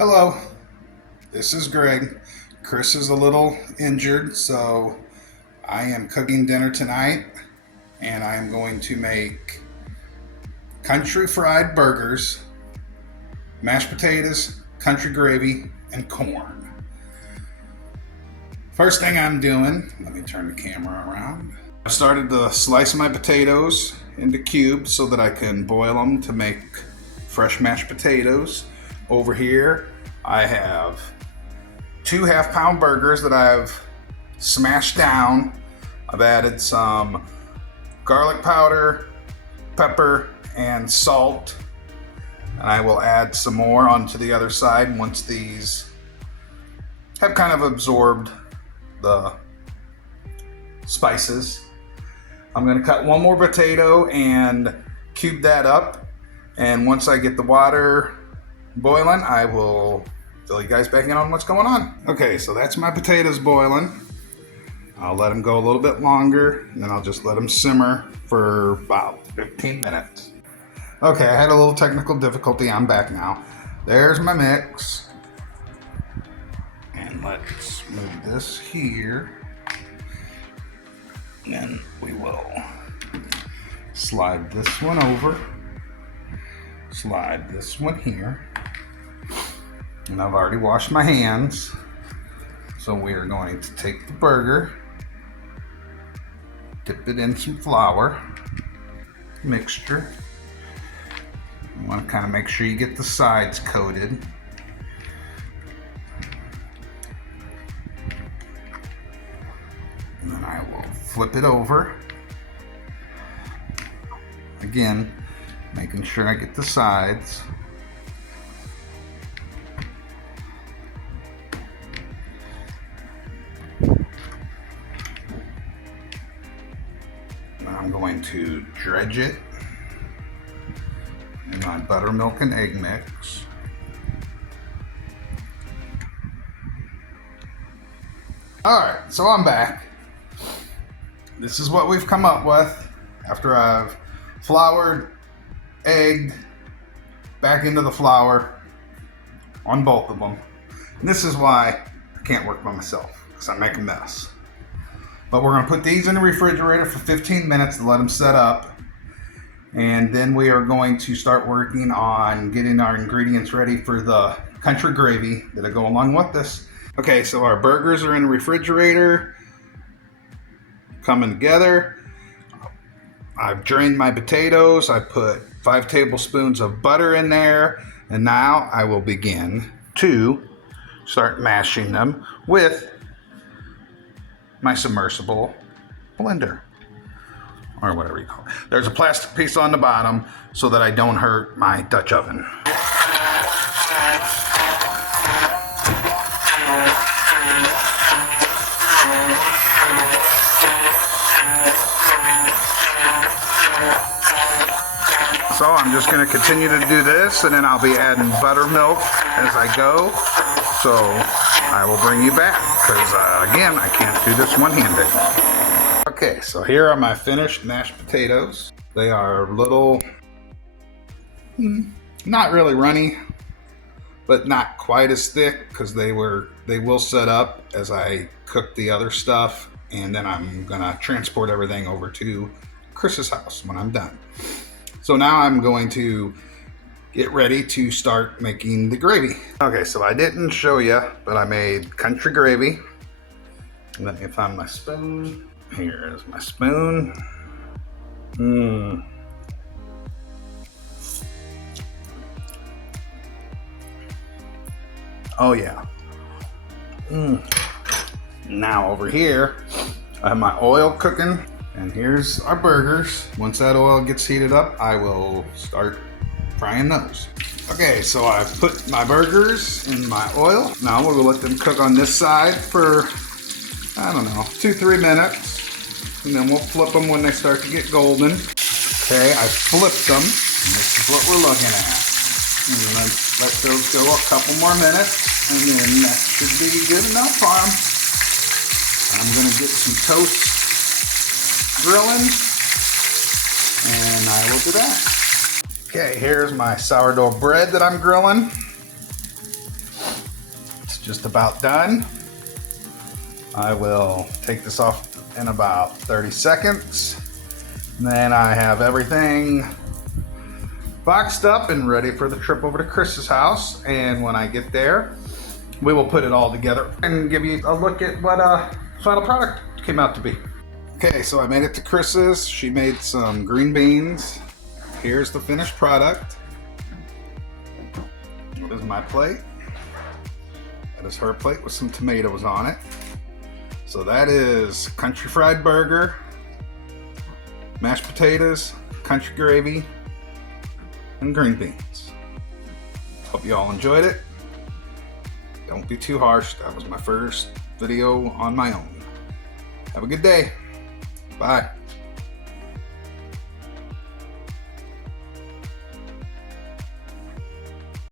Hello, this is Greg. Chris is a little injured, so I am cooking dinner tonight, and I'm going to make country fried burgers, mashed potatoes, country gravy, and corn. First thing I'm doing, let me turn the camera around. I started to slice my potatoes into cubes so that I can boil them to make fresh mashed potatoes. Over here, I have 2 half-pound burgers that I've smashed down. I've added some garlic powder, pepper, and salt. And I will add some more onto the other side once these have kind of absorbed the spices. I'm gonna cut one more potato and cube that up. And once I get the water boiling, I will fill you guys back in on what's going on. Okay, so that's my potatoes boiling. I'll let them go a little bit longer, and then I'll just let them simmer for about 15 minutes. Okay, I had a little technical difficulty. I'm back now. There's my mix. And let's move this here. And we will slide this one over. Slide this one here. And I've already washed my hands. So we are going to take the burger, dip it in some flour mixture. You want to kind of make sure you get the sides coated. And then I will flip it over. Again, making sure I get the sides. I'm going to dredge it in my buttermilk and egg mix. Alright, so I'm back. This is what we've come up with after I've floured, egged, back into the flour on both of them. And this is why I can't work by myself, because I make a mess. But we're going to put these in the refrigerator for 15 minutes to let them set up. And then we are going to start working on getting our ingredients ready for the country gravy that'll go along with this. Okay, so our burgers are in the refrigerator, coming together. I've drained my potatoes. I put 5 tablespoons of butter in there. And now I will begin to start mashing them with my submersible blender, or whatever you call it. There's a plastic piece on the bottom so that I don't hurt my Dutch oven. So I'm just going to continue to do this, and then I'll be adding buttermilk as I go. So I will bring you back, because again, I can't do this one-handed. Okay, so here are my finished mashed potatoes. They are a little, not really runny, but not quite as thick, because they will set up as I cook the other stuff, and then I'm gonna transport everything over to Chris's house when I'm done. So now I'm going to get ready to start making the gravy. Okay, so I didn't show you, but I made country gravy. Let me find my spoon. Here is my spoon. Oh yeah. Now over here, I have my oil cooking, and here's our burgers. Once that oil gets heated up, I will start frying those. Okay, so I've put my burgers in my oil. Now we'll let them cook on this side for, I don't know, 2-3 minutes. And then we'll flip them when they start to get golden. Okay, I flipped them, and this is what we're looking at. And then let those go a couple more minutes, and then that should be good enough for them. I'm gonna get some toast grilling, and I will do that. Okay, here's my sourdough bread that I'm grilling. just about done. I will take this off in about 30 seconds. And then I have everything boxed up and ready for the trip over to Chris's house. And when I get there, we will put it all together and give you a look at what final product came out to be. Okay, so I made it to Chris's. She made some green beans. Here's the finished product. This is my plate. That is her plate with some tomatoes on it. So that is country fried burger, mashed potatoes, country gravy, and green beans. Hope you all enjoyed it. Don't be too harsh. That was my first video on my own. Have a good day. Bye.